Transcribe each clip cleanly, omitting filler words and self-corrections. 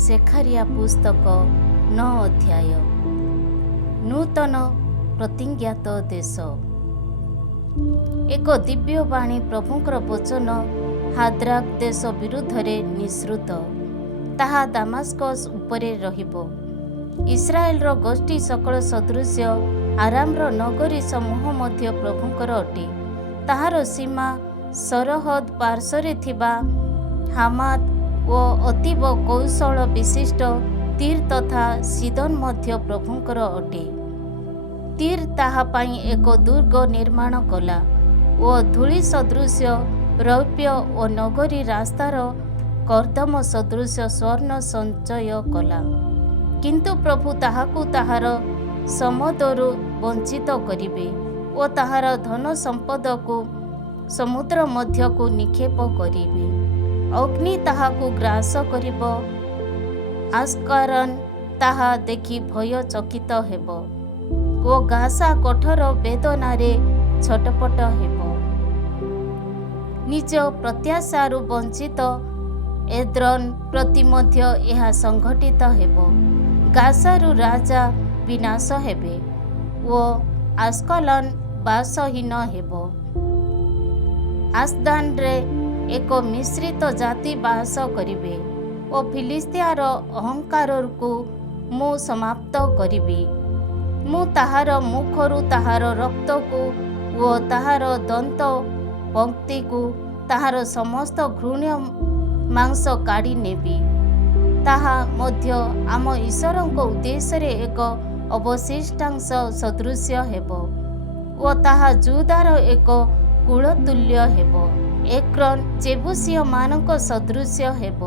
ସେଖାରିଆ ପୁସ୍ତକ 9 ଅଧ୍ୟାୟ। ନୂତନ ପ୍ରତିଜ୍ଞାତ ଦେଶ। ଏକ ଦିବ୍ୟ ବାଣୀ ପ୍ରଭୁଙ୍କର ବଚନ ହାଦ୍ରାକ୍ ଦେଶ ବିରୁଦ୍ଧରେ ନିଃସୃତ। ତାହା ଦାମାସ୍କସ୍ ଉପରେ ରହିବ। ଇସ୍ରାଏଲର ଗୋଷ୍ଠୀ ସକଳ ସଦୃଶ୍ୟ ଆରାମର ନଗରୀ ସମୂହ ମଧ୍ୟ ପ୍ରଭୁଙ୍କର ଅଟେ। ତାହାର ସୀମା ସରହଦ ପାର୍ଶ୍ୱରେ ଥିବା ହାମାତ ଓ ଅତୀବ କୌଶଳ ବିଶିଷ୍ଟ ତୀର ତଥା ସିଦୋନ ମଧ୍ୟ ପ୍ରଭୁଙ୍କର ଅଟେ। ତୀର ତାହା ପାଇଁ ଏକ ଦୁର୍ଗ ନିର୍ମାଣ କଲା ଓ ଧୂଳି ସଦୃଶ୍ୟ ରୌପ୍ୟ ଓ ନଗରୀ ରାସ୍ତାର କର୍ଦ୍ଦମ ସଦୃଶ୍ୟ ସ୍ୱର୍ଣ୍ଣ ସଞ୍ଚୟ କଲା। କିନ୍ତୁ ପ୍ରଭୁ ତାହାକୁ ତାହାର ସମ୍ପଦରୁ ବଞ୍ଚିତ କରିବେ ଓ ତାହାର ଧନ ସମ୍ପଦକୁ ସମୁଦ୍ର ମଧ୍ୟକୁ ନିକ୍ଷେପ କରିବେ। ଅଗ୍ନି ତାହାକୁ ଗ୍ରାସ କରିବ। ଆସ୍କାରନ୍ ତାହା ଦେଖି ଭୟଚକିତ ହେବ ଓ ଗାସା କଠୋର ବେଦନାରେ ଛଟପଟ ହେବ। ନିଜ ପ୍ରତ୍ୟାଶାରୁ ବଞ୍ଚିତ ଏଦ୍ରନ୍ ପ୍ରତି ମଧ୍ୟ ଏହା ସଂଘଟିତ ହେବ। ଗାସାରୁ ରାଜା ବିନାଶ ହେବେ ଓ ଆସ୍କଲନ୍ ବାସହୀନ ହେବ। ଆସ୍ଦାନରେ ଏକ ମିଶ୍ରିତ ଜାତି ବାସ କରିବେ ଓ ଫିଲିଷ୍ତିଆର ଅହଙ୍କାରକୁ ମୁଁ ସମାପ୍ତ କରିବି। ମୁଁ ତାହାର ମୁଖରୁ ତାହାର ରକ୍ତକୁ ଓ ତାହାର ଦନ୍ତ ପଂକ୍ତିକୁ ତାହାର ସମସ୍ତ ଘୃଣ୍ୟ ମାଂସ କାଢ଼ି ନେବି। ତାହା ମଧ୍ୟ ଆମ ଈଶ୍ୱରଙ୍କ ଉଦ୍ଦେଶ୍ୟରେ ଏକ ଅବଶିଷ୍ଟାଂଶ ସଦୃଶ୍ୟ ହେବ ଓ ତାହା ଯୁଦାର ଏକ କୂଳତୁଲ୍ୟ ହେବ। ଏକ୍ରୋନ୍ ଜେବୁସୀୟମାନଙ୍କ ସଦୃଶ୍ୟ ହେବ।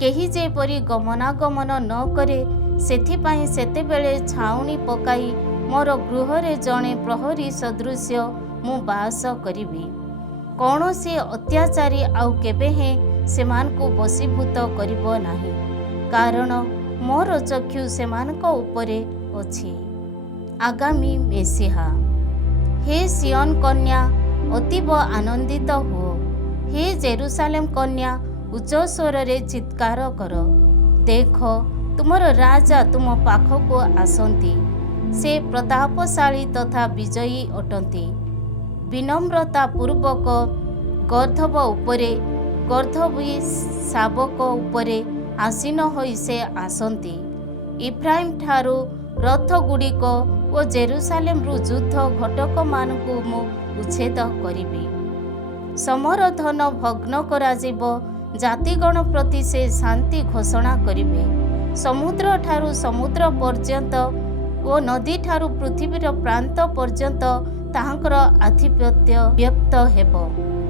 କେହି ଯେପରି ଗମନାଗମନ ନ କରେ ସେଥିପାଇଁ ସେତେବେଳେ ଛାଉଣି ପକାଇ ମୋର ଗୃହରେ ଜଣେ ପ୍ରହରୀ ସଦୃଶ୍ୟ ମୁଁ ବାସ କରିବି। କୌଣସି ଅତ୍ୟାଚାରୀ ଆଉ କେବେ ହେଁ ସେମାନଙ୍କୁ ବଶୀଭୂତ କରିବ ନାହିଁ, କାରଣ ମୋର ଚକ୍ଷୁ ସେମାନଙ୍କ ଉପରେ ଅଛି। ଆଗାମୀ ମେସିହା। ହେ ସିୟନ କନ୍ୟା, ଅତୀବ ଆନନ୍ଦିତ ହୁଅ। ହେ ଜେରୁସାଲେମ କନ୍ୟା, ଉଚ୍ଚ ସ୍ୱରରେ ଚିତ୍କାର କର। ଦେଖ, ତୁମର ରାଜା ତୁମ ପାଖକୁ ଆସନ୍ତି। ସେ ପ୍ରତାପଶାଳୀ ତଥା ବିଜୟୀ ଅଟନ୍ତି। ବିନମ୍ରତା ପୂର୍ବକ ଗର୍ଦ୍ଦଭ ଉପରେ ଗର୍ଦ୍ଦଭୀ ଶାବକ ଉପରେ ଆସୀନ ହୋଇ ସେ ଆସନ୍ତି। ଇଫ୍ରାଇମ୍ ଠାରୁ ରଥଗୁଡ଼ିକ ଓ ଜେରୁସାଲେମରୁ ଯୁଦ୍ଧ ଘଟକମାନଙ୍କୁ ମୁଁ ଉଚ୍ଛେଦ କରିବି। ସମରଧନ ଭଗ୍ନ କରାଯିବ। ଜାତିଗଣ ପ୍ରତି ସେ ଶାନ୍ତି ଘୋଷଣା କରିବେ। ସମୁଦ୍ରଠାରୁ ସମୁଦ୍ର ପର୍ଯ୍ୟନ୍ତ ଓ ନଦୀଠାରୁ ପୃଥିବୀର ପ୍ରାନ୍ତ ପର୍ଯ୍ୟନ୍ତ ତାହାଙ୍କର ଆଧିପତ୍ୟ ବ୍ୟକ୍ତ ହେବ।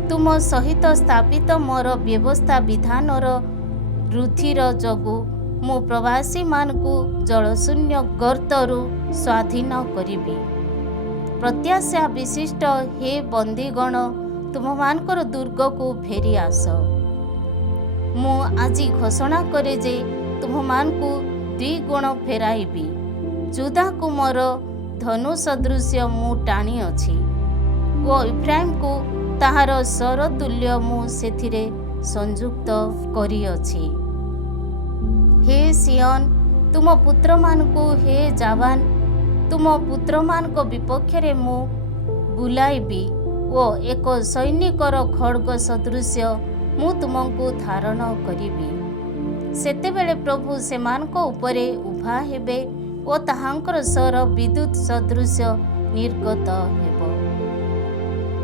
ତୁମ ସହିତ ସ୍ଥାପିତ ମୋର ବ୍ୟବସ୍ଥା ବିଧାନର ରୁଧିର ଯୋଗୁଁ ମୁଁ ପ୍ରବାସୀମାନଙ୍କୁ ଜଳଶୂନ୍ୟ ଗର୍ତ୍ତରୁ ସ୍ୱାଧୀନ କରିବି। ପ୍ରତ୍ୟାଶା ବିଶିଷ୍ଟ ହେ ବନ୍ଦୀଗଣ, ତୁମମାନଙ୍କର ଦୁର୍ଗକୁ ଫେରି ଆସ। ମୁଁ ଆଜି ଘୋଷଣା କରେ ଯେ ତୁମମାନଙ୍କୁ ଦ୍ୱିଗୁଣ ଫେରାଇବି। ଯୁଦାକୁ ମୋର ଧନୁ ସଦୃଶ୍ୟ ମୁଁ ଟାଣିଅଛି ଓ ଇଫ୍ରାଇମ୍‌କୁ ତାହାର ସରତୁଲ୍ୟ ମୁଁ ସେଥିରେ ସଂଯୁକ୍ତ କରିଅଛି। ହେ ସିୟନ, ତୁମ ପୁତ୍ରମାନଙ୍କୁ, ହେ ଜାବାନ, ତୁମ ପୁତ୍ରମାନଙ୍କ ବିପକ୍ଷରେ ମୁଁ ବୁଲାଇବି ଓ ଏକ ସୈନିକର ଖଡ଼୍ଗ ସଦୃଶ୍ୟ ମୁଁ ତୁମକୁ ଧାରଣ କରିବି। ସେତେବେଳେ ପ୍ରଭୁ ସେମାନଙ୍କ ଉପରେ ଉଭା ହେବେ ଓ ତାହାଙ୍କର ସ୍ୱର ବିଦ୍ୟୁତ୍ ସଦୃଶ୍ୟ ନିର୍ଗତ ହେବ।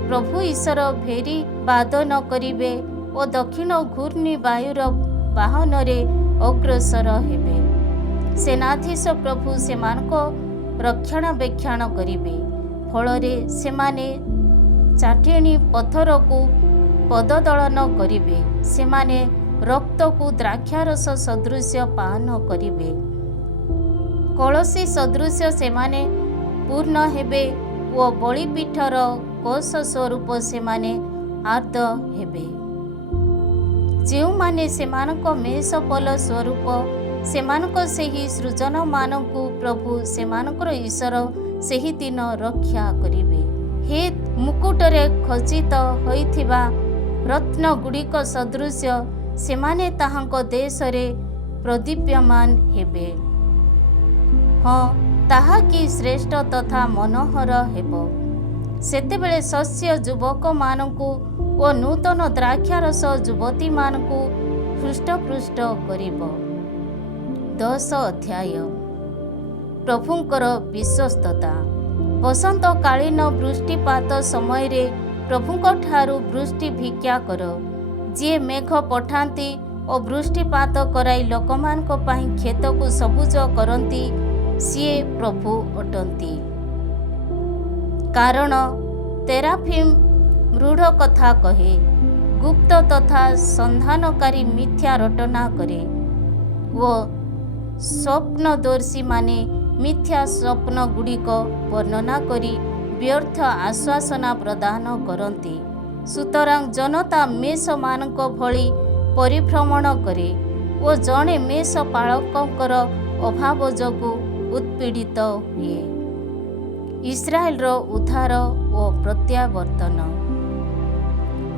ପ୍ରଭୁ ଈଶ୍ୱର ଭେରୀ ବାଦନ କରିବେ ଓ ଦକ୍ଷିଣ ଘୂର୍ଣ୍ଣିବାୟୁର ବାହନରେ ଅଗ୍ରସର ହେବେ। ସେନାଧୀଶ ପ୍ରଭୁ ସେମାନଙ୍କ ରକ୍ଷଣାବେକ୍ଷଣ କରିବେ। ଫଳରେ ସେମାନେ ଚାଟେଣୀ ପଥରକୁ ପଦଦଳନ କରିବେ। ସେମାନେ ରକ୍ତକୁ ଦ୍ରାକ୍ଷାରସ ସଦୃଶ୍ୟ ପାନ କରିବେ। କଳସୀ ସଦୃଶ୍ୟ ସେମାନେ ପୂର୍ଣ୍ଣ ହେବେ ଓ ବଳିପୀଠର କୋଷ ସ୍ୱରୂପ ସେମାନେ ଆର୍ଦ୍ର ହେବେ। ଯେଉଁମାନେ ସେମାନଙ୍କ ମେଷପଲ ସ୍ୱରୂପ ସେମାନଙ୍କ ସେହି ସୃଜନମାନଙ୍କୁ ପ୍ରଭୁ ସେମାନଙ୍କର ଈଶ୍ୱର ସେହି ଦିନ ରକ୍ଷା କରିବେ। ହେ ମୁକୁଟରେ ଖଚିତ ହୋଇଥିବା ରତ୍ନଗୁଡ଼ିକ ସଦୃଶ୍ୟ ସେମାନେ ତାହାଙ୍କ ଦେଶରେ ପ୍ରଦୀପ୍ୟମାନ ହେବେ। ହଁ, ତାହା କି ଶ୍ରେଷ୍ଠ ତଥା ମନୋହର ହେବ। ସେତେବେଳେ ଶସ୍ୟ ଯୁବକମାନଙ୍କୁ ଓ ନୂତନ ଦ୍ରାକ୍ଷାରସ ଯୁବତୀମାନଙ୍କୁ ହୃଷ୍ଟପୃଷ୍ଟ କରିବ। 10 ଅଧ୍ୟାୟ। ପ୍ରଭୁଙ୍କର ବିଶ୍ୱସ୍ତତା। ବସନ୍ତକାଳୀନ ବୃଷ୍ଟିପାତ ସମୟରେ ପ୍ରଭୁଙ୍କଠାରୁ ବୃଷ୍ଟି ଭିକ୍ଷା କର। ଯିଏ ମେଘ ପଠାନ୍ତି ଓ ବୃଷ୍ଟିପାତ କରାଇ ଲୋକମାନଙ୍କ ପାଇଁ କ୍ଷେତକୁ ସବୁଜ କରନ୍ତି, ସିଏ ପ୍ରଭୁ ଅଟନ୍ତି। କାରଣ ତେରାଫିମ୍ ମୃଢ଼ କଥା କହେ, ଗୁପ୍ତ ତଥା ସନ୍ଧାନକାରୀ ମିଥ୍ୟା ରଟନା କରେ ଓ ସ୍ୱପ୍ନଦର୍ଶୀମାନେ ମିଥ୍ୟା ସ୍ୱପ୍ନଗୁଡ଼ିକ ବର୍ଣ୍ଣନା କରି ବ୍ୟର୍ଥ ଆଶ୍ୱାସନା ପ୍ରଦାନ କରନ୍ତି। ସୁତରାଂ ଜନତା ମେଷମାନଙ୍କ ଭଳି ପରିଭ୍ରମଣ କରେ ଓ ଜଣେ ମେଷ ପାଳକଙ୍କର ଅଭାବ ଯୋଗୁଁ ଉତ୍ପୀଡ଼ିତ ହୁଏ। ଇସ୍ରାଏଲର ଉଦ୍ଧାର ଓ ପ୍ରତ୍ୟାବର୍ତ୍ତନ।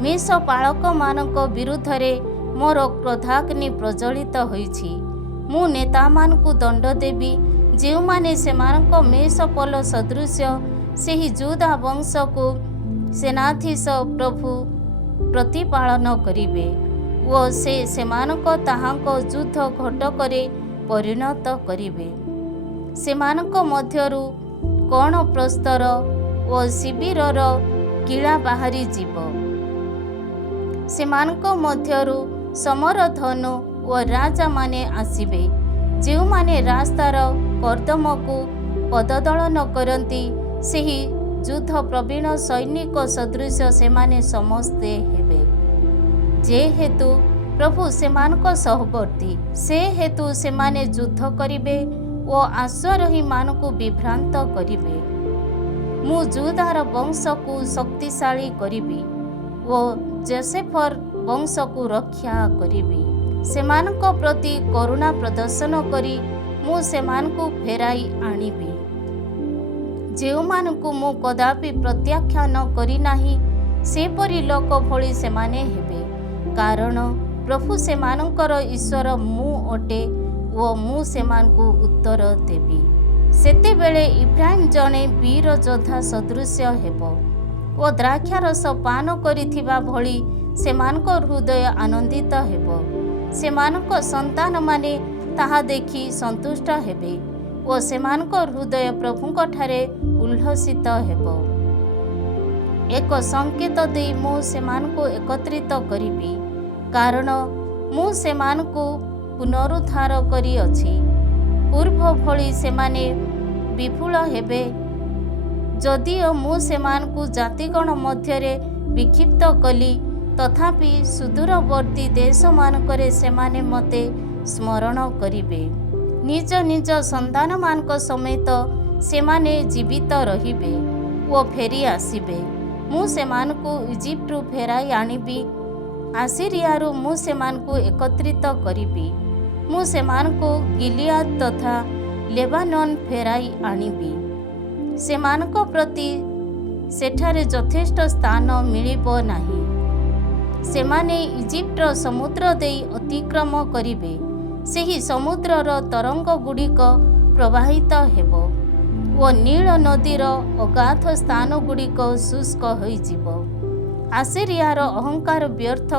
ମେଷ ପାଳକମାନଙ୍କ ବିରୁଦ୍ଧରେ ମୋର କ୍ରୋଧାଗ୍ନି ପ୍ରଜ୍ୱଳିତ ହୋଇଛି। ମୁଁ ନେତାମାନଙ୍କୁ ଦଣ୍ଡ ଦେବି, ଯେଉଁମାନେ ସେମାନଙ୍କ ମେଷ ପଲ ସଦୃଶ୍ୟ ସେହି ଯୁଦା ବଂଶକୁ ସେନାଧୀଶ ପ୍ରଭୁ ପ୍ରତିପାଳନ କରିବେ ଓ ସେ ସେମାନଙ୍କ ତାହାଙ୍କ ଯୁଦ୍ଧ ଘଟକରେ ପରିଣତ କରିବେ। ସେମାନଙ୍କ ମଧ୍ୟରୁ କଣ ପ୍ରସ୍ତର ଓ ଶିବିରର କିଳା ବାହାରି ଯିବ। ସେମାନଙ୍କ ମଧ୍ୟରୁ ସମରଧନୁ ଓ ରାଜାମାନେ ଆସିବେ, ଯେଉଁମାନେ ରାସ୍ତାର କର୍ଦ୍ଦମକୁ ପଦଦଳନ କରନ୍ତି। ସେହି ଯୁଦ୍ଧ ପ୍ରବୀଣ ସୈନିକ ସଦୃଶ୍ୟ ସେମାନେ ସମସ୍ତେ ହେବେ। ଯେହେତୁ ପ୍ରଭୁ ସେମାନଙ୍କ ସହବର୍ତ୍ତୀ, ସେ ହେତୁ ସେମାନେ ଯୁଦ୍ଧ କରିବେ ଓ ଆଶ୍ୱାରୋହୀମାନଙ୍କୁ ବିଭ୍ରାନ୍ତ କରିବେ। ମୁଁ ଯୁଦାର ବଂଶକୁ ଶକ୍ତିଶାଳୀ କରିବି ଓ ଯୋସେଫର ବଂଶକୁ ରକ୍ଷା କରିବି। ସେମାନଙ୍କ ପ୍ରତି କରୁଣା ପ୍ରଦର୍ଶନ କରି ମୁଁ ସେମାନଙ୍କୁ ଫେରାଇ ଆଣିବି। ଯେଉଁମାନଙ୍କୁ ମୁଁ କଦାପି ପ୍ରତ୍ୟାଖ୍ୟାନ କରିନାହିଁ, ସେପରି ଲୋକ ଭଳି ସେମାନେ ହେବେ। କାରଣ ପ୍ରଭୁ ସେମାନଙ୍କର ଈଶ୍ୱର ମୁଁ ଅଟେ ଓ ମୁଁ ସେମାନଙ୍କୁ ଉତ୍ତର ଦେବି। ସେତେବେଳେ ଇଫ୍ରାଇମ୍ ଜଣେ ବୀର ଯୋଦ୍ଧା ସଦୃଶ୍ୟ ହେବ ଓ ଦ୍ରାକ୍ଷାରସ ପାନ କରିଥିବା ଭଳି ସେମାନଙ୍କ ହୃଦୟ ଆନନ୍ଦିତ ହେବ। ସେମାନଙ୍କ ସନ୍ତାନମାନେ ତାହା ଦେଖି ସନ୍ତୁଷ୍ଟ ହେବେ ଓ ସେମାନଙ୍କ ହୃଦୟ ପ୍ରଭୁଙ୍କଠାରେ ଉଲ୍ଲସିତ ହେବ। ଏକ ସଂକେତ ଦେଇ ମୁଁ ସେମାନଙ୍କୁ ଏକତ୍ରିତ କରିବି, କାରଣ ମୁଁ ସେମାନଙ୍କୁ ପୁନରୁଦ୍ଧାର କରିଅଛି। ପୂର୍ବ ଭଳି ସେମାନେ ବିପୁଳ ହେବେ। ଯଦିଓ ମୁଁ ସେମାନଙ୍କୁ ଜାତିଗଣ ମଧ୍ୟରେ ବିକ୍ଷିପ୍ତ କଲି, ତଥାପି ସୁଦୂରବର୍ତ୍ତୀ ଦେଶମାନଙ୍କରେ ସେମାନେ ମୋତେ ସ୍ମରଣ କରିବେ। ନିଜ ନିଜ ସନ୍ତାନମାନଙ୍କ ସମେତ ସେମାନେ ଜୀବିତ ରହିବେ ଓ ଫେରି ଆସିବେ। ମୁଁ ସେମାନଙ୍କୁ ଇଜିପ୍ଟରୁ ଫେରାଇ ଆଣିବି। ଆସିରିଆରୁ ମୁଁ ସେମାନଙ୍କୁ ଏକତ୍ରିତ କରିବି। ମୁଁ ସେମାନଙ୍କୁ ଗିଲିଆଦ ତଥା ଲେବାନନ ଫେରାଇ ଆଣିବି। ସେମାନଙ୍କ ପ୍ରତି ସେଠାରେ ଯଥେଷ୍ଟ ସ୍ଥାନ ମିଳିବ ନାହିଁ। ସେମାନେ ଇଜିପ୍ଟର ସମୁଦ୍ର ଦେଇ ଅତିକ୍ରମ କରିବେ। ସେହି ସମୁଦ୍ରର ତରଙ୍ଗଗୁଡ଼ିକ ପ୍ରବାହିତ ହେବ ଓ ନୀଳ ନଦୀର ଅଗାଧ ସ୍ଥାନଗୁଡ଼ିକ ଶୁଷ୍କ ହୋଇଯିବ। ଆସିରିଆର ଅହଙ୍କାର ବ୍ୟର୍ଥ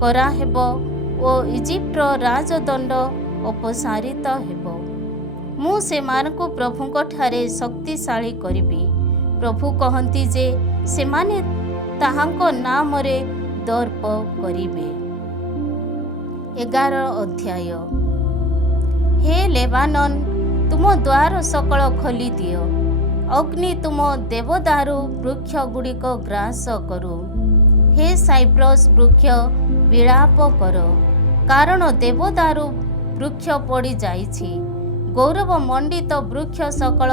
କରାହେବ ଓ ଇଜିପ୍ଟର ରାଜଦଣ୍ଡ ଅପସାରିତ ହେବ। ମୁଁ ସେମାନଙ୍କୁ ପ୍ରଭୁଙ୍କଠାରେ ଶକ୍ତିଶାଳୀ କରିବି। ପ୍ରଭୁ କହନ୍ତି ଯେ ସେମାନେ ତାହାଙ୍କ ନାମରେ ଦର୍ପ କରିବେ। 11 ଅଧ୍ୟାୟ। ହେ ଲେବାନନ, ତୁମ ଦ୍ୱାର ସକଳ ଖୋଲିଦିଅ। ଅଗ୍ନି ତୁମ ଦେବଦାରୁ ବୃକ୍ଷଗୁଡ଼ିକ ଗ୍ରାସ କରୁ। ହେ ସାଇପ୍ରସ୍ ବୃକ୍ଷ, ବିଳାପ କର, କାରଣ ଦେବଦାରୁ ବୃକ୍ଷ ପଡ଼ିଯାଇଛି। ଗୌରବମଣ୍ଡିତ ବୃକ୍ଷ ସକଳ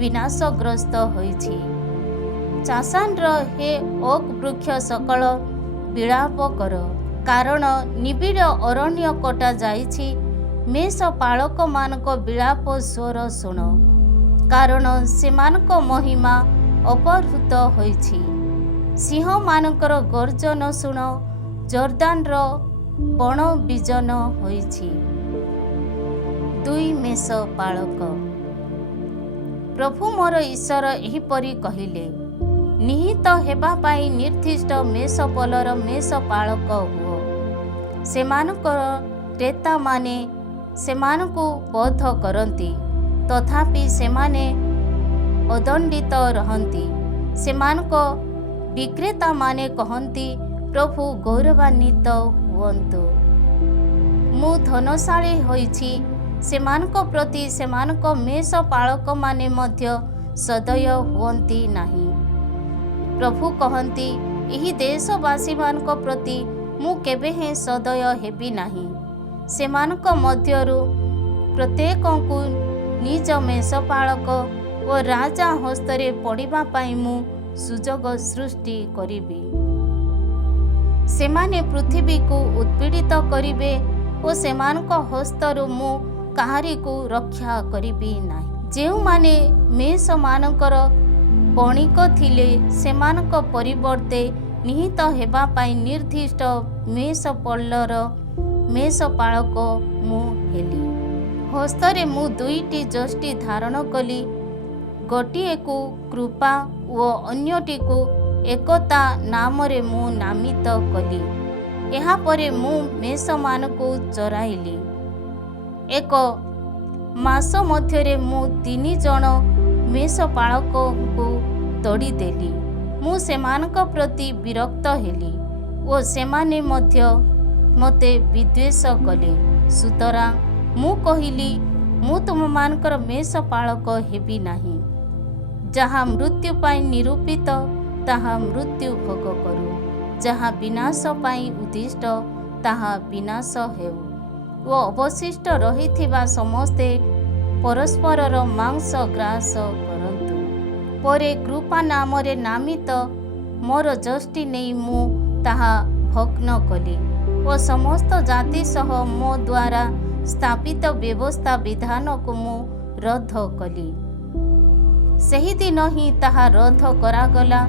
ବିନାଶଗ୍ରସ୍ତ ହୋଇଛି। ଚାଷାନର ହେ ଓକ୍ ବୃକ୍ଷ ସକଳ ବିଳାପ କର, କାରଣ ନିବିଡ଼ ଅରଣ୍ୟ କଟା ଯାଇଛି। ମେଷ ପାଳକମାନଙ୍କ ବିଳାପ ସ୍ୱର ଶୁଣ, କାରଣ ସେମାନଙ୍କ ମହିମା ଅପହୃତ ହୋଇଛି। ସିଂହମାନଙ୍କର ଗର୍ଜନ ଶୁଣ, ଜର୍ଦାନର ବଣ ବିଜନ ହୋଇଛି। ଦୁଇ ମେଷ ପାଳକ। ପ୍ରଭୁ ମୋର ଈଶ୍ୱର ଏହିପରି କହିଲେ, ନିହିତ ହେବା ପାଇଁ ନିର୍ଦ୍ଦିଷ୍ଟ ମେଷପଲର ମେଷ ପାଳକ ହୁଅ। ସେମାନଙ୍କର କ୍ରେତାମାନେ ସେମାନଙ୍କୁ ବଧ କରନ୍ତି, ତଥାପି ସେମାନେ ଅଦଣ୍ଡିତ ରହନ୍ତି। ସେମାନଙ୍କ ବିକ୍ରେତାମାନେ କହନ୍ତି, ପ୍ରଭୁ ଗୌରବାନ୍ୱିତ ହୁଅନ୍ତୁ, ମୁଁ ଧନଶାଳୀ ହୋଇଛି। ସେମାନଙ୍କ ପ୍ରତି ସେମାନଙ୍କ ମେଷ ପାଳକମାନେ ମଧ୍ୟ ସଦୟ ହୁଅନ୍ତି ନାହିଁ। ପ୍ରଭୁ କହନ୍ତି, ଏହି ଦେଶବାସୀମାନଙ୍କ ପ୍ରତି ମୁଁ କେବେ ହେଁ ସଦୟ ହେବି ନାହିଁ। ସେମାନଙ୍କ ମଧ୍ୟରୁ ପ୍ରତ୍ୟେକଙ୍କୁ ନିଜ ମେଷପାଳକ ଓ ରାଜା ହସ୍ତରେ ପଡ଼ିବା ପାଇଁ ମୁଁ ସୁଯୋଗ ସୃଷ୍ଟି କରିବି। ସେମାନେ ପୃଥିବୀକୁ ଉତ୍ପୀଡ଼ିତ କରିବେ ଓ ସେମାନଙ୍କ ହସ୍ତରୁ ମୁଁ କାହାରିକୁ ରକ୍ଷା କରିବି ନାହିଁ। ଯେଉଁମାନେ ମେଷମାନଙ୍କର ବଣିକ ଥିଲେ, ସେମାନଙ୍କ ପରିବର୍ତ୍ତେ ନିହିତ ହେବା ପାଇଁ ନିର୍ଦ୍ଦିଷ୍ଟ ମେଷପଲର ମେଷପାଳକ ମୁଁ ହେଲି। ହସ୍ତରେ ମୁଁ ଦୁଇଟି ଯଷ୍ଟି ଧାରଣ କଲି, ଗୋଟିଏକୁ କୃପା ଓ ଅନ୍ୟଟିକୁ ଏକତା ନାମରେ ମୁଁ ନାମିତ କଲି। ଏହାପରେ ମୁଁ ମେଷମାନଙ୍କୁ ଚରାଇଲି। ଏକ ମାସ ମଧ୍ୟରେ ମୁଁ 3 ଜଣ ମେଷପାଳକଙ୍କୁ ତଡ଼ିଦେଲି। ମୁଁ ସେମାନଙ୍କ ପ୍ରତି ବିରକ୍ତ ହେଲି ଓ ସେମାନେ ମଧ୍ୟ ମୋତେ ବିଦ୍ୱେଷ କଲେ। ସୁତରାଂ ମୁଁ କହିଲି, ମୁଁ ତୁମମାନଙ୍କର ମେଷପାଳକ ହେବି ନାହିଁ। ଯାହା ମୃତ୍ୟୁ ପାଇଁ ନିରୂପିତ ତାହା ମୃତ୍ୟୁ ଭୋଗ କରୁ, ଯାହା ବିନାଶ ପାଇଁ ଉଦ୍ଦିଷ୍ଟ ତାହା ବିନାଶ ହେଉ ଓ ଅବଶିଷ୍ଟ ରହିଥିବା ସମସ୍ତେ ପରସ୍ପରର ମାଂସ ଗ୍ରାସ କରନ୍ତୁ। ପରେ କୃପା ନାମରେ ନାମିତ ମୋର ଯଷ୍ଟି ନେଇ ମୁଁ ତାହା ଭଗ୍ନ କଲି ଓ ସମସ୍ତ ଜାତି ସହ ମୋ ଦ୍ୱାରା ସ୍ଥାପିତ ବ୍ୟବସ୍ଥା ବିଧାନକୁ ମୁଁ ରଦ୍ଦ କଲି। ସେହିଦିନ ହିଁ ତାହା ରଦ୍ଦ କରାଗଲା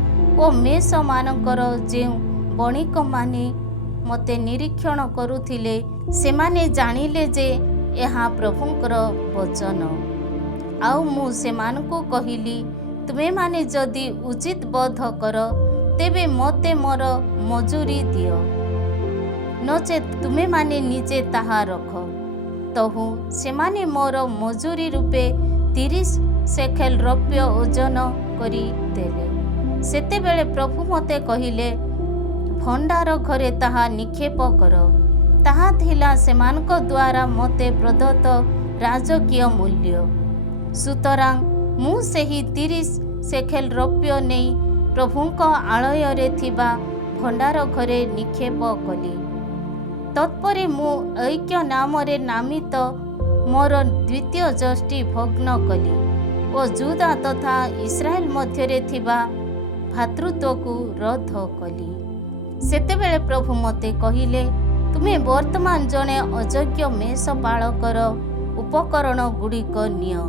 ଓ ମେଷମାନଙ୍କର ଯେଉଁ ବଣିକମାନେ ମୋତେ ନିରୀକ୍ଷଣ କରୁଥିଲେ, ସେମାନେ ଜାଣିଲେ ଯେ ଏହା ପ୍ରଭୁଙ୍କର ବଚନ। ଆଉ ମୁଁ ସେମାନଙ୍କୁ କହିଲି, ତୁମେମାନେ ଯଦି ଉଚିତ ବୋଧ କର, ତେବେ ମୋତେ ମୋର ମଜୁରୀ ଦିଅ, ନଚେତ୍ ତୁମେମାନେ ନିଜେ ତାହା ରଖ। ତହୁ ସେମାନେ ମୋର ମଜୁରୀ ରୂପେ 30 ଶେକେଲ ରୌପ୍ୟ ଓଜନ କରି ଦେଲେ। ସେତେବେଳେ ପ୍ରଭୁ ମୋତେ କହିଲେ, ଭଣ୍ଡାର ଘରେ ତାହା ନିକ୍ଷେପ କର। ତାହା ଥିଲା ସେମାନଙ୍କ ଦ୍ୱାରା ମୋତେ ପ୍ରଦତ୍ତ ରାଜକୀୟ ମୂଲ୍ୟ। ସୁତରାଂ ମୁଁ ସେହି 30 ଶେକେଲ ରୌପ୍ୟ ନେଇ ପ୍ରଭୁଙ୍କ ଆଳୟରେ ଥିବା ଭଣ୍ଡାର ଘରେ ନିକ୍ଷେପ କଲି। ତତ୍ପରେ ମୁଁ ଐକ୍ୟ ନାମରେ ନାମିତ ମୋର ଦ୍ୱିତୀୟ ଯଷ୍ଟି ଭଗ୍ନ କଲି ଓ ଯୁଦା ତଥା ଇସ୍ରାଏଲ ମଧ୍ୟରେ ଥିବା ଭ୍ରାତୃତ୍ୱକୁ ରଦ୍ଦ କଲି। ସେତେବେଳେ ପ୍ରଭୁ ମୋତେ କହିଲେ, ତୁମେ ବର୍ତ୍ତମାନ ଜଣେ ଅଯୋଗ୍ୟ ମେଷପାଳକର ଉପକରଣ ଗୁଡ଼ିକ ନିଅ,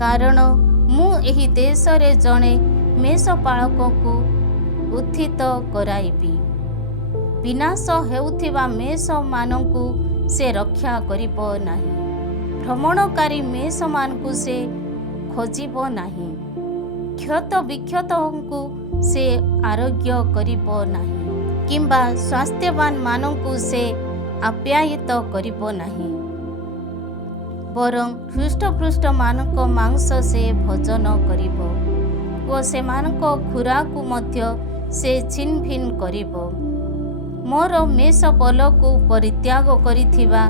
କାରଣ ମୁଁ ଏହି ଦେଶରେ ଜଣେ ମେଷପାଳକକୁ ଉତ୍ଥିତ କରାଇବି। ବିନାଶ ହେଉଥିବା ମେଷମାନଙ୍କୁ ସେ ରକ୍ଷା କରିବ ନାହିଁ, ଭ୍ରମଣକାରୀ ମେଷମାନଙ୍କୁ ସେ ଖୋଜିବ ନାହିଁ, କ୍ଷତ ବିକ୍ଷତଙ୍କୁ ସେ ଆରୋଗ୍ୟ କରିବ ନାହିଁ, କିମ୍ବା ସ୍ୱାସ୍ଥ୍ୟବାନମାନଙ୍କୁ ସେ ଆପ୍ୟାୟିତ କରିବ ନାହିଁ। ବରଂ ହୃଷ୍ଟପୃଷ୍ଟମାନଙ୍କ ମାଂସ ସେ ଭୋଜନ କରିବ ଓ ସେମାନଙ୍କ ଖୁରାକୁ ମଧ୍ୟ ସେ ଛିନ୍ଭିନ୍ କରିବ। ମୋର ମେଷପଲକୁ ପରିତ୍ୟାଗ କରିଥିବା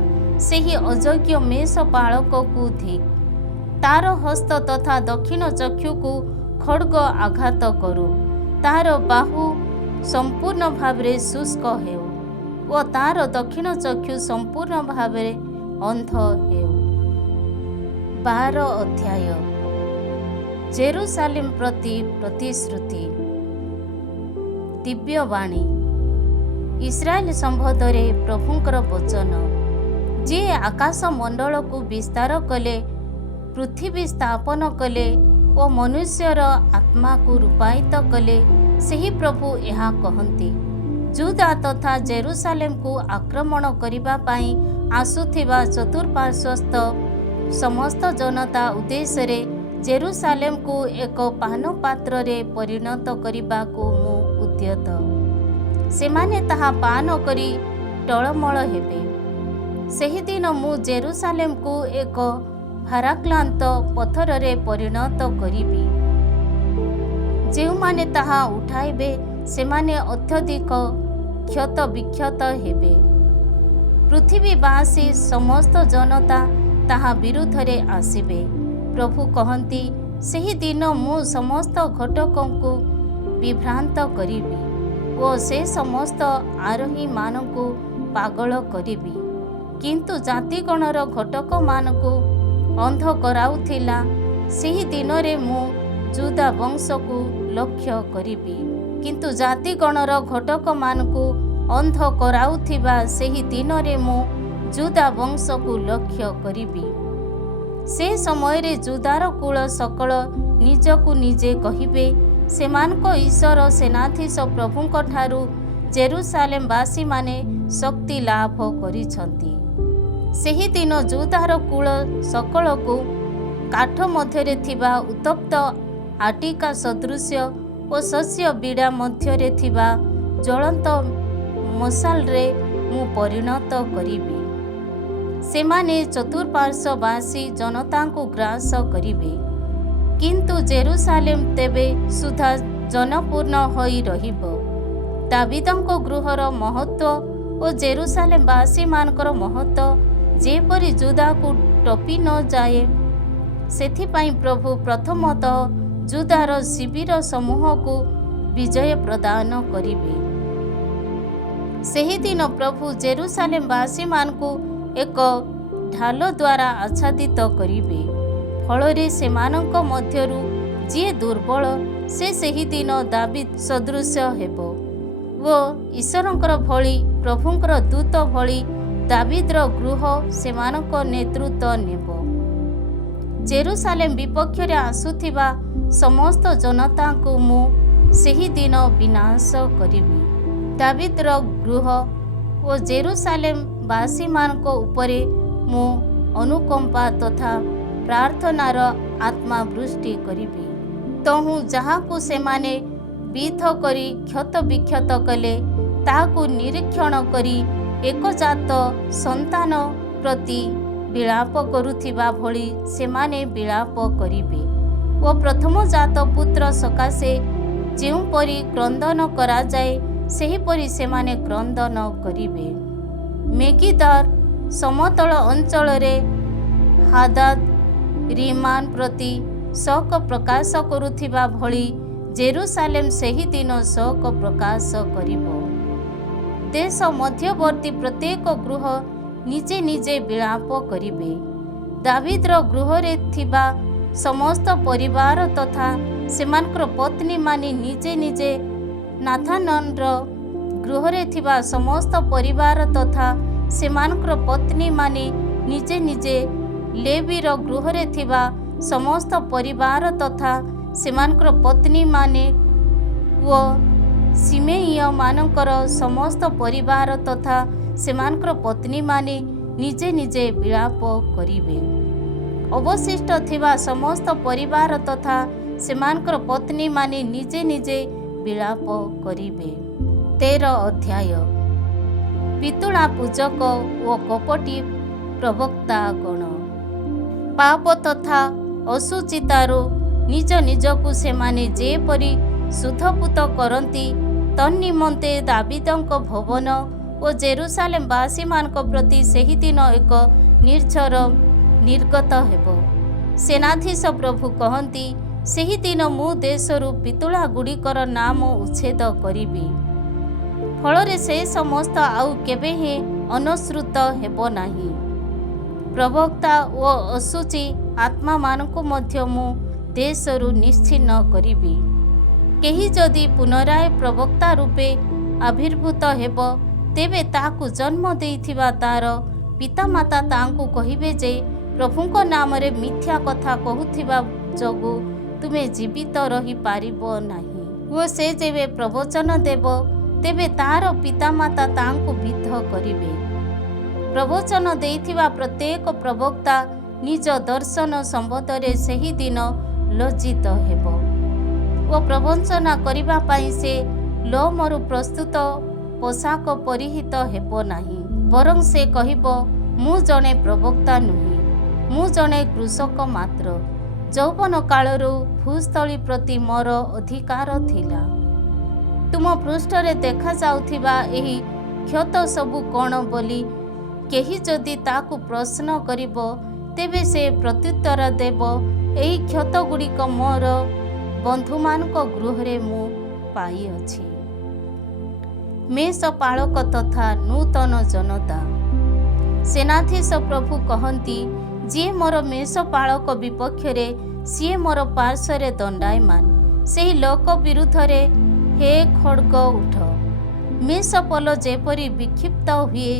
ସେହି ଅଯୋଗ୍ୟ ମେଷପାଳକକୁ ଧିକ୍। ତାର ହସ୍ତ ତଥା ଦକ୍ଷିଣ ଚକ୍ଷୁକୁ ଖଡ୍ଗ ଆଘାତ କରୁ। ତାର ବାହୁ ସମ୍ପୂର୍ଣ୍ଣ ଭାବରେ ଶୁଷ୍କ ହେଉ ଓ ତାର ଦକ୍ଷିଣ ଚକ୍ଷୁ ସମ୍ପୂର୍ଣ୍ଣ ଭାବରେ ଅନ୍ଧ ହେଉ। 12 ଅଧ୍ୟାୟ। ଜେରୁସାଲେମ ପ୍ରତି ପ୍ରତିଶ୍ରୁତି। ଦିବ୍ୟବାଣୀ। ଇସ୍ରାଏଲ ସମ୍ବନ୍ଧରେ ପ୍ରଭୁଙ୍କର ବଚନ। ଯିଏ ଆକାଶ ମଣ୍ଡଳକୁ ବିସ୍ତାର କଲେ, ପୃଥିବୀ ସ୍ଥାପନ କଲେ ଓ ମନୁଷ୍ୟର ଆତ୍ମାକୁ ରୂପାୟିତ କଲେ, ସେହି ପ୍ରଭୁ ଏହା କହନ୍ତି, जुदा तथा जेरुसालेमକୁ आक्रमण କରିବା ପାଇଁ ଆସୁଥିବା ଚତୁଃପାର୍ଶ୍ୱସ୍ଥ ସମସ୍ତ ଜନତା ଉଦ୍ଦେଶ୍ୟରେ ଜେରୁସାଲେମକୁ ଏକ ପାନ ପାତ୍ରରେ ପରିଣତ କରିବାକୁ ମୁଁ ଉଦ୍ୟତ। ସେମାନେ ତାହା ପାନ କରି ଟଳମଳ ହେବେ। ସେହିଦିନ ମୁଁ ଜେରୁସାଲେମକୁ ଏକ ଭାରାକ୍ରାନ୍ତ ପଥରରେ ପରିଣତ କରିବି। ଯେଉଁମାନେ ତାହା ଉଠାଇବେ ସେମାନେ ଅତ୍ୟଧିକ କ୍ଷତ ବିକ୍ଷତ ହେବେ। ପୃଥିବୀବାସୀ ସମସ୍ତ ଜନତା ତାହା ବିରୁଦ୍ଧରେ ଆସିବେ। ପ୍ରଭୁ କହନ୍ତି, ସେହିଦିନ ମୁଁ ସମସ୍ତ ଘଟକଙ୍କୁ ବିଭ୍ରାନ୍ତ କରିବି ଓ ସେ ସମସ୍ତ ଆରୋହୀମାନଙ୍କୁ ପାଗଳ କରିବି। କିନ୍ତୁ ଜାତିଗଣର ଘଟକମାନଙ୍କୁ ଅନ୍ଧ କରାଉଥିଲା ସେହି ଦିନରେ ମୁଁ ଯୁଦା ବଂଶକୁ ଲକ୍ଷ୍ୟ କରିବି। କିନ୍ତୁ ଜାତିଗଣର ଘଟକମାନଙ୍କୁ ଅନ୍ଧ କରାଉଥିବା ସେହି ଦିନରେ ମୁଁ ଯୁଦା ବଂଶକୁ ଲକ୍ଷ୍ୟ କରିବି। ସେ ସମୟରେ ଯୁଦାର କୁଳ ସକଳ ନିଜକୁ ନିଜେ କହିବେ, ସେମାନଙ୍କ ଈଶ୍ୱର ସେନାଧୀଶ ପ୍ରଭୁଙ୍କଠାରୁ ଜେରୁସାଲେମବାସୀମାନେ ଶକ୍ତି ଲାଭ କରିଛନ୍ତି। ସେହିଦିନ ଯୁଦାର କୁଳ ସକଳକୁ କାଠ ମଧ୍ୟରେ ଥିବା ଉତ୍ତପ୍ତ ଆଟିକା ସଦୃଶ୍ୟ ଓ ଶସ୍ୟ ବିଡ଼ା ମଧ୍ୟରେ ଥିବା ଜ୍ୱଳନ୍ତ ମଶାଲରେ ମୁଁ ପରିଣତ କରିବି। ସେମାନେ ଚତୁଃପାର୍ଶ୍ୱବାସୀ ଜନତାଙ୍କୁ ଗ୍ରାସ କରିବେ। କିନ୍ତୁ ଜେରୁସାଲେମ ତେବେ ସୁଦ୍ଧା ଜନପୂର୍ଣ୍ଣ ହୋଇ ରହିବ। ଦାବିଦଙ୍କ ଗୃହର ମହତ୍ତ୍ୱ ଓ ଜେରୁସାଲେମବାସୀମାନଙ୍କର ମହତ୍ତ୍ୱ ଯେପରି ଯୁଦାକୁ ଟପି ନ ଯାଏ, ସେଥିପାଇଁ ପ୍ରଭୁ ପ୍ରଥମତଃ ଯୁଦାର ଶିବିର ସମୂହକୁ ବିଜୟ ପ୍ରଦାନ କରିବେ। ସେହିଦିନ ପ୍ରଭୁ ଜେରୁସାଲେମବାସୀମାନଙ୍କୁ ଏକ ଢାଲ ଦ୍ୱାରା ଆଚ୍ଛାଦିତ କରିବେ। ଫଳରେ ସେମାନଙ୍କ ମଧ୍ୟରୁ ଯିଏ ଦୁର୍ବଳ ସେ ସେହିଦିନ ଦାବିଦ ସଦୃଶ ହେବ ଓ ଈଶ୍ୱରଙ୍କର ଭଳି ପ୍ରଭୁଙ୍କର ଦୂତ ଭଳି ଦାବିଦର ଗୃହ ସେମାନଙ୍କ ନେତୃତ୍ୱ ନେବ। ଜେରୁସାଲେମ ବିପକ୍ଷରେ ଆସୁଥିବା ସମସ୍ତ ଜନତାଙ୍କୁ ମୁଁ ସେହିଦିନ ବିନାଶ କରିବି। ଦାବିଦର ଗୃହ ଓ ଜେରୁସାଲେମବାସୀମାନଙ୍କ ଉପରେ ମୁଁ ଅନୁକମ୍ପା ତଥା ପ୍ରାର୍ଥନାର ଆତ୍ମା ବୃଷ୍ଟି କରିବି। ତହୁଁ ଯାହାକୁ ସେମାନେ ବିଦ୍ଧ କରି କ୍ଷତ ବିକ୍ଷତ କଲେ, ତାହାକୁ ନିରୀକ୍ଷଣ କରି ଏକଜାତ ସନ୍ତାନ ପ୍ରତି ବିଳାପ କରୁଥିବା ଭଳି ସେମାନେ ବିଳାପ କରିବେ ଓ ପ୍ରଥମଜାତ ପୁତ୍ର ସକାଶେ ଯେଉଁପରି କ୍ରନ୍ଦନ କରାଯାଏ ସେହିପରି ସେମାନେ କ୍ରନ୍ଦନ କରିବେ। ମେଗିଦୋର ସମତଳ ଅଞ୍ଚଳରେ ହାଦାଦ ରିମାନ ପ୍ରତି ଶୋକ ପ୍ରକାଶ କରୁଥିବା ଭଳି ଜେରୁସାଲେମ ସେହିଦିନ ଶୋକ ପ୍ରକାଶ କରିବ। ଦେଶ ମଧ୍ୟବର୍ତ୍ତୀ ପ୍ରତ୍ୟେକ ଗୃହ ନିଜେ ନିଜେ ବିଳାପ କରିବେ। ଦାବିଦର ଗୃହରେ ଥିବା ସମସ୍ତ ପରିବାର ତଥା ସେମାନଙ୍କର ପତ୍ନୀମାନେ ନିଜେ ନିଜେ, ନାଥାନର ଗୃହରେ ଥିବା ସମସ୍ତ ପରିବାର ତଥା ସେମାନଙ୍କର ପତ୍ନୀମାନେ ନିଜେ ନିଜେ, ଲେବୀର ଗୃହରେ ଥିବା ସମସ୍ତ ପରିବାର ତଥା ସେମାନଙ୍କର ପତ୍ନୀମାନେ ଓ ସିମେଇୟମାନଙ୍କର ସମସ୍ତ ପରିବାର ତଥା ସେମାନଙ୍କର ପତ୍ନୀମାନେ ନିଜେ ନିଜେ ବିଳାପ କରିବେ। ଅବଶିଷ୍ଟ ଥିବା ସମସ୍ତ ପରିବାର ତଥା ସେମାନଙ୍କର ପତ୍ନୀମାନେ ନିଜେ ନିଜେ ବିଳାପ କରିବେ। 13 ଅଧ୍ୟାୟ। ପିତୁଳା ପୂଜକ ଓ କପଟୀ ପ୍ରବକ୍ତାଗଣ। ପାପ ତଥା ଅଶୁଚିତାରୁ ନିଜ ନିଜକୁ ସେମାନେ ଯେପରି ଶୁଦ୍ଧପୂତ କରନ୍ତି, ତନ୍ନିମନ୍ତେ ଦାବିଦଙ୍କ ଭବନ ଓ ଜେରୁସାଲେମବାସୀମାନଙ୍କ ପ୍ରତି ସେହିଦିନ ଏକ ନିର୍ଝର ନିର୍ଗତ ହେବ। ସେନାଧୀଶ ପ୍ରଭୁ କହନ୍ତି, ସେହିଦିନ ମୁଁ ଦେଶରୁ ପିତୁଳାଗୁଡ଼ିକର ନାମ ଉଚ୍ଛେଦ କରିବି। ଫଳରେ ସେ ସମସ୍ତ ଆଉ କେବେ ହିଁ ଅନୁସୃତ ହେବ ନାହିଁ। ପ୍ରବକ୍ତା ଓ ଅଶୁଚି ଆତ୍ମାମାନଙ୍କୁ ମଧ୍ୟ ମୁଁ ଦେଶରୁ ନିଶ୍ଚିହ୍ନ କରିବି। କେହି ଯଦି ପୁନରାୟ ପ୍ରବକ୍ତା ରୂପେ ଆବିର୍ଭୂତ ହେବ, ତେବେ ତାହାକୁ ଜନ୍ମ ଦେଇଥିବା ତାର ପିତାମାତା ତାଙ୍କୁ କହିବେ ଯେ, ପ୍ରଭୁଙ୍କ ନାମରେ ମିଥ୍ୟା କଥା କହୁଥିବା ଯୋଗୁଁ ତୁମେ ଜୀବିତ ରହିପାରିବ ନାହିଁ। ଓ ସେ ଯେବେ ପ୍ରବଚନ ଦେବ, ତେବେ ତାହାର ପିତାମାତା ତାଙ୍କୁ ବିଦ୍ଧ କରିବେ। ପ୍ରବଚନ ଦେଇଥିବା ପ୍ରତ୍ୟେକ ପ୍ରବକ୍ତା ନିଜ ଦର୍ଶନ ସମ୍ବନ୍ଧରେ ସେହି ଦିନ ଲଜ୍ଜିତ ହେବ ଓ ପ୍ରବଞ୍ଚନା କରିବା ପାଇଁ ସେ ଲୋମରୁ ପ୍ରସ୍ତୁତ ପୋଷାକ ପରିହିତ ହେବ ନାହିଁ। ବରଂ ସେ କହିବ, ମୁଁ ଜଣେ ପ୍ରବକ୍ତା ନୁହେଁ, ମୁଁ ଜଣେ କୃଷକ ମାତ୍ର। ଯୌବନ କାଳରୁ ଭୂସ୍ଥଳୀ ପ୍ରତି ମୋର ଅଧିକାର ଥିଲା। ତୁମ ପୃଷ୍ଠରେ ଦେଖାଯାଉଥିବା ଏହି କ୍ଷତ ସବୁ କ'ଣ ବୋଲି କେହି ଯଦି ତାକୁ ପ୍ରଶ୍ନ କରିବ, ତେବେ ସେ ପ୍ରତ୍ୟୁତ୍ତର ଦେବ, ଏହି କ୍ଷତଗୁଡ଼ିକ ମୋର ବନ୍ଧୁମାନଙ୍କ ଗୃହରେ ମୁଁ ପାଇଅଛି। ମେଷ ପାଳକ ତଥା ନୂତନ ଜନତା। ସେନାଧୀଶ ପ୍ରଭୁ କହନ୍ତି, ଯିଏ ମୋର ମେଷ ପାଳକ ବିପକ୍ଷରେ, ସିଏ ମୋର ପାର୍ଶ୍ୱରେ ଦଣ୍ଡାୟମାନ। ସେହି ଲୋକ ବିରୁଦ୍ଧରେ ହେ ଖଡ଼୍ଗ ଉଠ। ମେଷ ପୋଲ ଯେପରି ବିକ୍ଷିପ୍ତ ହୁଏ,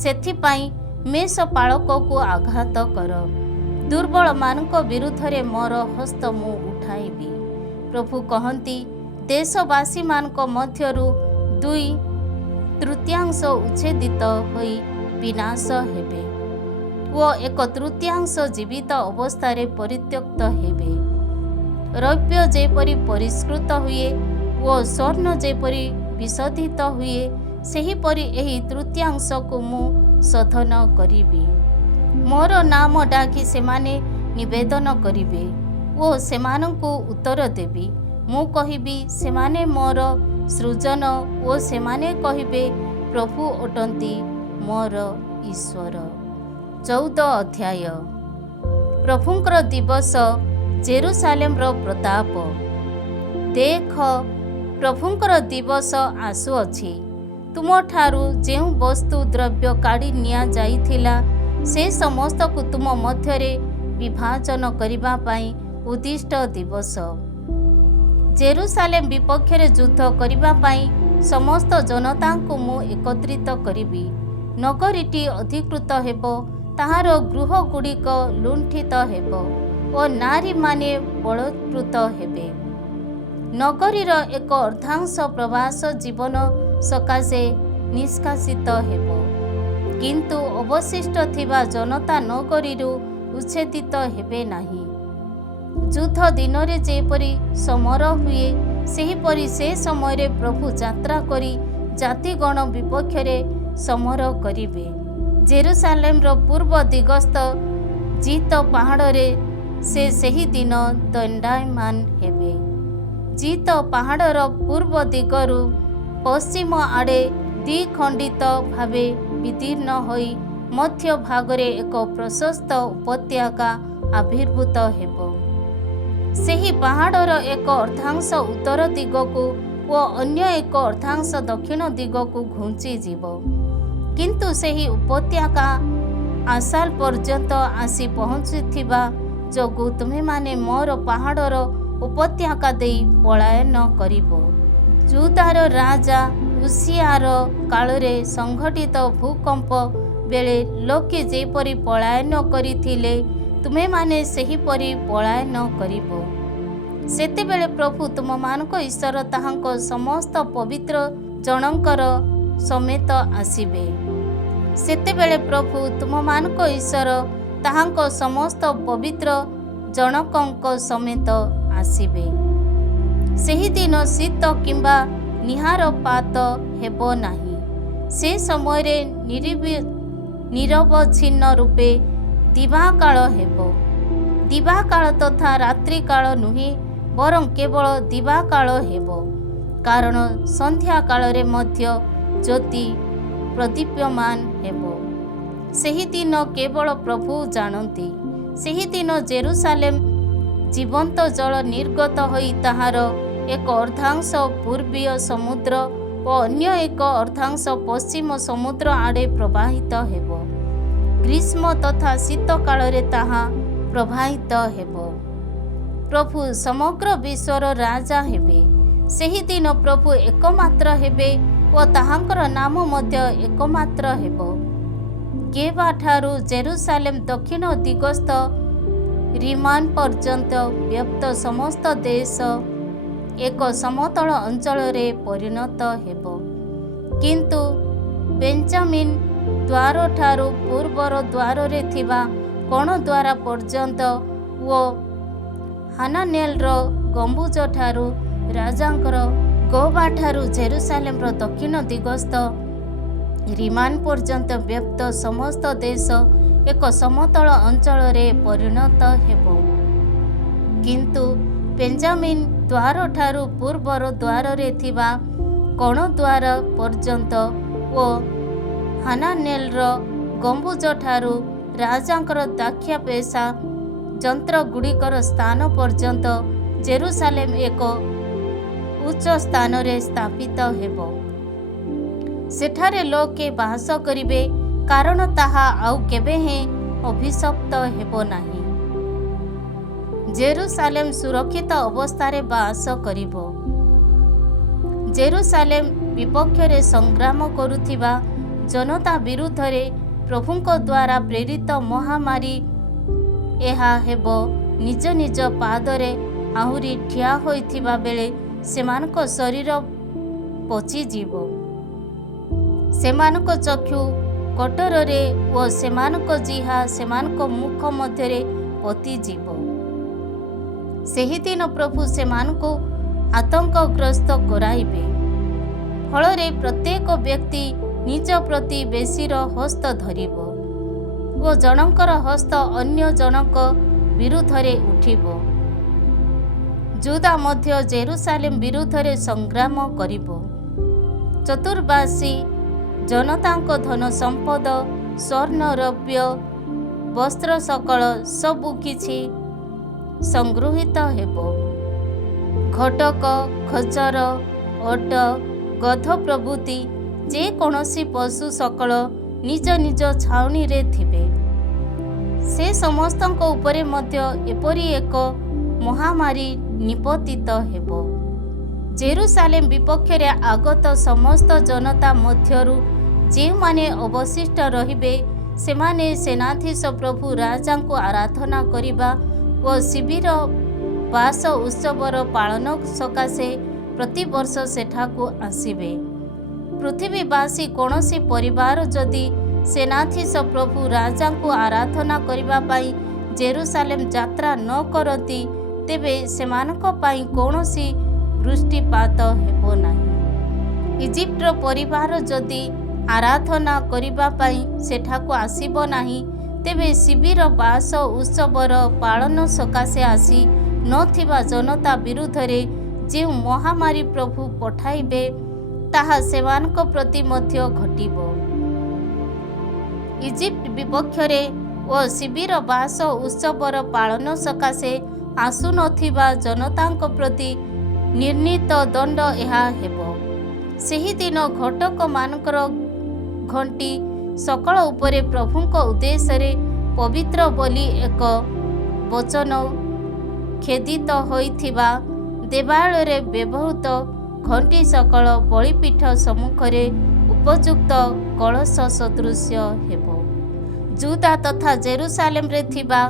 ସେଥିପାଇଁ ମେଷ ପାଳକକୁ ଆଘାତ କର। ଦୁର୍ବଳମାନଙ୍କ ବିରୁଦ୍ଧରେ ମୋର ହସ୍ତ ମୁଁ ଉଠାଇବି। ପ୍ରଭୁ କହନ୍ତି, ଦେଶବାସୀମାନଙ୍କ ମଧ୍ୟରୁ 2/3 ଉଚ୍ଛେଦିତ ହୋଇ ବିନାଶ ହେବେ ଓ 1/3 ଜୀବିତ ଅବସ୍ଥାରେ ପରିତ୍ୟକ୍ତ ହେବେ। ରୌପ୍ୟ ଯେପରି ପରିଷ୍କୃତ ହୁଏ ଓ ସ୍ୱର୍ଣ୍ଣ ଯେପରି ବିଶୋଧିତ ହୁଏ, ସେହିପରି ଏହି ତୃତୀୟାଂଶକୁ ମୁଁ ଶୋଧନ କରିବି। ମୋର ନାମ ଡାକି ସେମାନେ ନିବେଦନ କରିବେ ଓ ସେମାନଙ୍କୁ ଉତ୍ତର ଦେବି। ମୁଁ କହିବି, ସେମାନେ ମୋର ସୃଜନ, ଓ ସେମାନେ କହିବେ, ପ୍ରଭୁ ଅଟନ୍ତି ମୋର ଈଶ୍ୱର। 14 ଅଧ୍ୟାୟ। ପ୍ରଭୁଙ୍କର ଦିବସ, ଜେରୁସାଲେମର ପ୍ରତାପ। ଦେଖ, ପ୍ରଭୁଙ୍କର ଦିବସ ଆସୁଅଛି। ତୁମଠାରୁ ଯେଉଁ ବସ୍ତୁ ଦ୍ରବ୍ୟ କାଢ଼ି ନିଆଯାଇଥିଲା, ସେ ସମସ୍ତକୁ ତୁମ ମଧ୍ୟରେ ବିଭାଜନ କରିବା ପାଇଁ ଉଦ୍ଦିଷ୍ଟ ଦିବସ। ଜେରୁସାଲେମ ବିପକ୍ଷରେ ଯୁଦ୍ଧ କରିବା ପାଇଁ ସମସ୍ତ ଜନତାଙ୍କୁ ମୁଁ ଏକତ୍ରିତ କରିବି। ନଗରୀଟି ଅଧିକୃତ ହେବ, ତାହାର ଗୃହଗୁଡ଼ିକ ଲୁଣ୍ଠିତ ହେବ ଓ ନାରୀମାନେ ବଳତ୍କୃତ ହେବେ। ନଗରୀର 1/4 ପ୍ରବାସ ଜୀବନ ସକାଶେ ନିଷ୍କାସିତ ହେବ, କିନ୍ତୁ ଅବଶିଷ୍ଟ ଥିବା ଜନତା ନଗରୀରୁ ଉଚ୍ଛେଦିତ ହେବେ ନାହିଁ। ଯୁଦ୍ଧ ଦିନରେ ଯେପରି ସମର ହୁଏ, ସେହିପରି ସେ ସମୟରେ ପ୍ରଭୁ ଯାତ୍ରା କରି ଜାତିଗଣ ବିପକ୍ଷରେ ସମର କରିବେ। ଜେରୁସାଲେମର ପୂର୍ବ ଦିଗସ୍ଥ ଜିତ ପାହାଡ଼ରେ ସେ ସେହି ଦିନ ଦଣ୍ଡାୟମାନ ହେବେ। ଜିତ ପାହାଡ଼ର ପୂର୍ବ ଦିଗରୁ ପଶ୍ଚିମ ଆଡ଼େ ଦ୍ୱିଖଣ୍ଡିତ ଭାବେ ବିଦୀର୍ଣ୍ଣ ହୋଇ ମଧ୍ୟ ଭାଗରେ ଏକ ପ୍ରଶସ୍ତ ଉପତ୍ୟକା ଆବିର୍ଭୂତ ହେବ। ସେହି ପାହାଡ଼ର 1/4 ଉତ୍ତର ଦିଗକୁ ଓ ଅନ୍ୟ 1/4 ଦକ୍ଷିଣ ଦିଗକୁ ଘୁଞ୍ଚିଯିବ। କିନ୍ତୁ ସେହି ଉପତ୍ୟକା ଆସାଲ ପର୍ଯ୍ୟନ୍ତ ଆସି ପହଞ୍ଚିଥିବା ଯୋଗୁଁ ତୁମେମାନେ ମୋର ପାହାଡ଼ର ଉପତ୍ୟକା ଦେଇ ପଳାୟନ କରିବ। ଜୁଦାର ରାଜା ଉସିଆର କାଳରେ ସଂଘଟିତ ଭୂକମ୍ପ ବେଳେ ଲୋକେ ଯେପରି ପଳାୟନ କରିଥିଲେ, ତୁମେମାନେ ସେହିପରି ପଳାୟନ କରିବ। ସେତେବେଳେ ପ୍ରଭୁ ତୁମମାନଙ୍କ ଈଶ୍ୱର ତାହାଙ୍କ ସମସ୍ତ ପବିତ୍ର ଜଣଙ୍କର ସମେତ ଆସିବେ। ସେତେବେଳେ ପ୍ରଭୁ ତୁମମାନଙ୍କ ଈଶ୍ୱର ତାହାଙ୍କ ସମସ୍ତ ପବିତ୍ର ଜଣକଙ୍କ ସମେତ ଆସିବେ। ସେହିଦିନ ଶୀତ କିମ୍ବା ନିହାରପାତ ହେବ ନାହିଁ। ସେ ସମୟରେ ନିରବଚ୍ଛିନ୍ନ ରୂପେ ଦିବାକାଳ ହେବ। ଦିବାକାଳ ତଥା ରାତ୍ରିକାଳ ନୁହେଁ, ବରଂ କେବଳ ଦିବାକାଳ ହେବ, କାରଣ ସନ୍ଧ୍ୟା କାଳରେ ମଧ୍ୟ ଜ୍ୟୋତି ପ୍ରଦୀପ୍ୟମାନ ହେବ। ସେହିଦିନ କେବଳ ପ୍ରଭୁ ଜାଣନ୍ତି। ସେହିଦିନ ଜେରୁସାଲେମ ଜୀବନ୍ତ ଜଳ ନିର୍ଗତ ହୋଇ ତାହାର 1/4 ପୂର୍ବୀୟ ସମୁଦ୍ର ଓ ଅନ୍ୟ 1/4 ପଶ୍ଚିମ ସମୁଦ୍ର ଆଡ଼େ ପ୍ରବାହିତ ହେବ। ଗ୍ରୀଷ୍ମ ତଥା ଶୀତ କାଳରେ ତାହା ପ୍ରବାହିତ ହେବ। ପ୍ରଭୁ ସମଗ୍ର ବିଶ୍ୱର ରାଜା ହେବେ। ସେହିଦିନ ପ୍ରଭୁ ଏକମାତ୍ର ହେବେ ଓ ତାହାଙ୍କର ନାମ ମଧ୍ୟ ଏକମାତ୍ର ହେବ। ଗେବାଠାରୁ ଜେରୁସାଲେମ ଦକ୍ଷିଣ ଦିଗସ୍ଥ ରିମାନ ପର୍ଯ୍ୟନ୍ତ ବ୍ୟାପ୍ତ ସମସ୍ତ ଦେଶ ଏକ ସମତଳ ଅଞ୍ଚଳରେ ପରିଣତ ହେବ। କିନ୍ତୁ ବେଞ୍ଜାମିନ୍ ଦ୍ୱାରଠାରୁ ପୂର୍ବର ଦ୍ୱାରରେ ଥିବା କୋଣ ଦ୍ୱାର ପର୍ଯ୍ୟନ୍ତ ଓ ହାନାନେଲର ଗମ୍ବୁଜଠାରୁ ରାଜାଙ୍କର ଗବାଠାରୁ ଜେରୁସାଲେମର ଦକ୍ଷିଣ ଦିଗସ୍ଥ ରିମାନ୍ ପର୍ଯ୍ୟନ୍ତ ବ୍ୟାପ୍ତ ସମସ୍ତ ଦେଶ ଏକ ସମତଳ ଅଞ୍ଚଳରେ ପରିଣତ ହେବ। କିନ୍ତୁ ବେଞ୍ଜାମିନ୍ ଦ୍ୱାରଠାରୁ ପୂର୍ବର ଦ୍ୱାରରେ ଥିବା କୋଣ ଦ୍ୱାର ପର୍ଯ୍ୟନ୍ତ ଓ ହାନାନେଲର ଗମ୍ବୁଜଠାରୁ ରାଜାଙ୍କର ଦାକ୍ଷାପେଶା ଯନ୍ତ୍ରଗୁଡ଼ିକର ସ୍ଥାନ ପର୍ଯ୍ୟନ୍ତ ଜେରୁସାଲେମ ଏକ ଉଚ୍ଚ ସ୍ଥାନରେ ସ୍ଥାପିତ ହେବ। ସେଠାରେ ଲୋକେ ବାସ କରିବେ, କାରଣ ତାହା ଆଉ କେବେ ହେଁ ଅଭିଶପ୍ତ ହେବ ନାହିଁ। ଜେରୁସାଲେମ ସୁରକ୍ଷିତ ଅବସ୍ଥାରେ ବାସ କରିବ। ଜେରୁସାଲେମ ବିପକ୍ଷରେ ସଂଗ୍ରାମ କରୁଥିବା ଜନତା ବିରୁଦ୍ଧରେ ପ୍ରଭୁଙ୍କ ଦ୍ୱାରା ପ୍ରେରିତ ମହାମାରୀ ଏହା ହେବ। ନିଜ ନିଜ ପାଦରେ ଆହୁରି ଠିଆ ହୋଇଥିବା ବେଳେ ସେମାନଙ୍କ ଶରୀର ପଚିଯିବ, ସେମାନଙ୍କ ଚକ୍ଷୁ କଟରରେ ଓ ସେମାନଙ୍କ ଜିହ୍ୱା ସେମାନଙ୍କ ମୁଖ ମଧ୍ୟରେ ପୋତିଯିବ। ସେହିଦିନ ପ୍ରଭୁ ସେମାନଙ୍କୁ ଆତଙ୍କଗ୍ରସ୍ତ କରାଇବେ। ଫଳରେ ପ୍ରତ୍ୟେକ ବ୍ୟକ୍ତି ନିଜ ପ୍ରତିବେଶୀର ହସ୍ତ ଧରିବ ଓ ଜଣଙ୍କର ହସ୍ତ ଅନ୍ୟ ଜଣଙ୍କ ବିରୁଦ୍ଧରେ ଉଠିବ। ଯୁଦା ମଧ୍ୟ ଜେରୁସାଲେମ ବିରୁଦ୍ଧରେ ସଂଗ୍ରାମ କରିବ। ଚତୁର୍ବାସୀ ଜନତାଙ୍କ ଧନ ସମ୍ପଦ, ସ୍ୱର୍ଣ୍ଣ, ରୌପ୍ୟ, ବସ୍ତ୍ର ସକଳ ସବୁ କିଛି ସଂଗୃହୀତ ହେବ। ଘଟକ, ଖଚର, ଓଟ, ଗଧ ପ୍ରଭୃତି ଯେକୌଣସି ପଶୁ ସକଳ ନିଜ ନିଜ ଛାଉଣିରେ ଥିବେ। ସେ ସମସ୍ତଙ୍କ ଉପରେ ମଧ୍ୟ ଏପରି ଏକ ମହାମାରୀ ନିପତିତ ହେବ। ଜେରୁସାଲେମ ବିପକ୍ଷରେ ଆଗତ ସମସ୍ତ ଜନତା ମଧ୍ୟରୁ ଯେଉଁମାନେ ଅବଶିଷ୍ଟ ରହିବେ, ସେମାନେ ସେନାଧୀଶ ପ୍ରଭୁ ରାଜାଙ୍କୁ ଆରାଧନା କରିବା ଓ ଶିବିର ବାସ ଉତ୍ସବର ପାଳନ ସକାଶେ ପ୍ରତିବର୍ଷ ସେଠାକୁ ଆସିବେ। ପୃଥିବୀବାସୀ କୌଣସି ପରିବାର ଯଦି ସେନାଧୀଶ ପ୍ରଭୁ ରାଜାଙ୍କୁ ଆରାଧନା କରିବା ପାଇଁ ଜେରୁସାଲେମ ଯାତ୍ରା ନ କରନ୍ତି, ତେବେ ସେମାନଙ୍କ ପାଇଁ କୌଣସି ବୃଷ୍ଟିପାତ ହେବ ନାହିଁ। ଇଜିପ୍ଟର ପରିବାର ଯଦି ଆରାଧନା କରିବା ପାଇଁ ସେଠାକୁ ଆସିବ ନାହିଁ, ତେବେ ଶିବିର ବାସ ଉତ୍ସବର ପାଳନ ସକାଶେ ଆସି ନଥିବା ଜନତା ବିରୁଦ୍ଧରେ ଯେଉଁ ମହାମାରୀ ପ୍ରଭୁ ପଠାଇବେ, ତାହା ସେମାନଙ୍କ ପ୍ରତି ମଧ୍ୟ ଘଟିବ। ଇଜିପ୍ଟ ବିପକ୍ଷରେ ଓ ଶିବିର ବାସ ଉତ୍ସବର ପାଳନ ସକାଶେ ଆସୁନଥିବା ଜନତାଙ୍କ ପ୍ରତି ନିର୍ଣ୍ଣିତ ଦଣ୍ଡ ଏହା ହେବ। ସେହିଦିନ ଘଟକମାନଙ୍କର ଘଣ୍ଟି ସକଳ ଉପରେ ପ୍ରଭୁଙ୍କ ଉଦ୍ଦେଶ୍ୟରେ ପବିତ୍ର ବୋଲି ଏକ ବଚନ ଖେଦିତ ହୋଇଥିବା ଦେବାଳୟରେ ବ୍ୟବହୃତ ଘଣ୍ଟି ସକଳ ବଳିପୀଠ ସମ୍ମୁଖରେ ଉପଯୁକ୍ତ କଳସ ସଦୃଶ୍ୟ ହେବ। ଯୁଦା ତଥା ଜେରୁସାଲେମରେ ଥିବା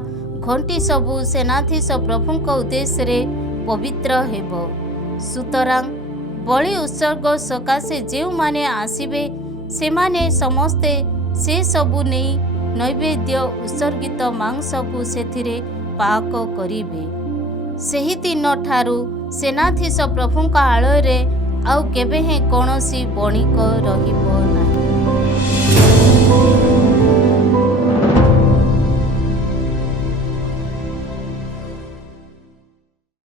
ଘଣ୍ଟି ସବୁ ସେନାଧୀଶ ପ୍ରଭୁଙ୍କ ଉଦ୍ଦେଶ୍ୟରେ ପବିତ୍ର ହେବ। ସୁତରାଂ ବଳି ଉତ୍ସର୍ଗ ସକାଶେ ଯେଉଁମାନେ ଆସିବେ, ସେମାନେ ସମସ୍ତେ ସେସବୁ ନେଇ ନୈବେଦ୍ୟ ଉତ୍ସର୍ଗିତ ମାଂସକୁ ସେଥିରେ ପାକ କରିବେ। ସେହିଦିନଠାରୁ ସେନାଧୀଶ ପ୍ରଭୁଙ୍କ ଆଳୟରେ ଆଉ କେବେ ହେଁ କୌଣସି ବଣିକ ରହିବ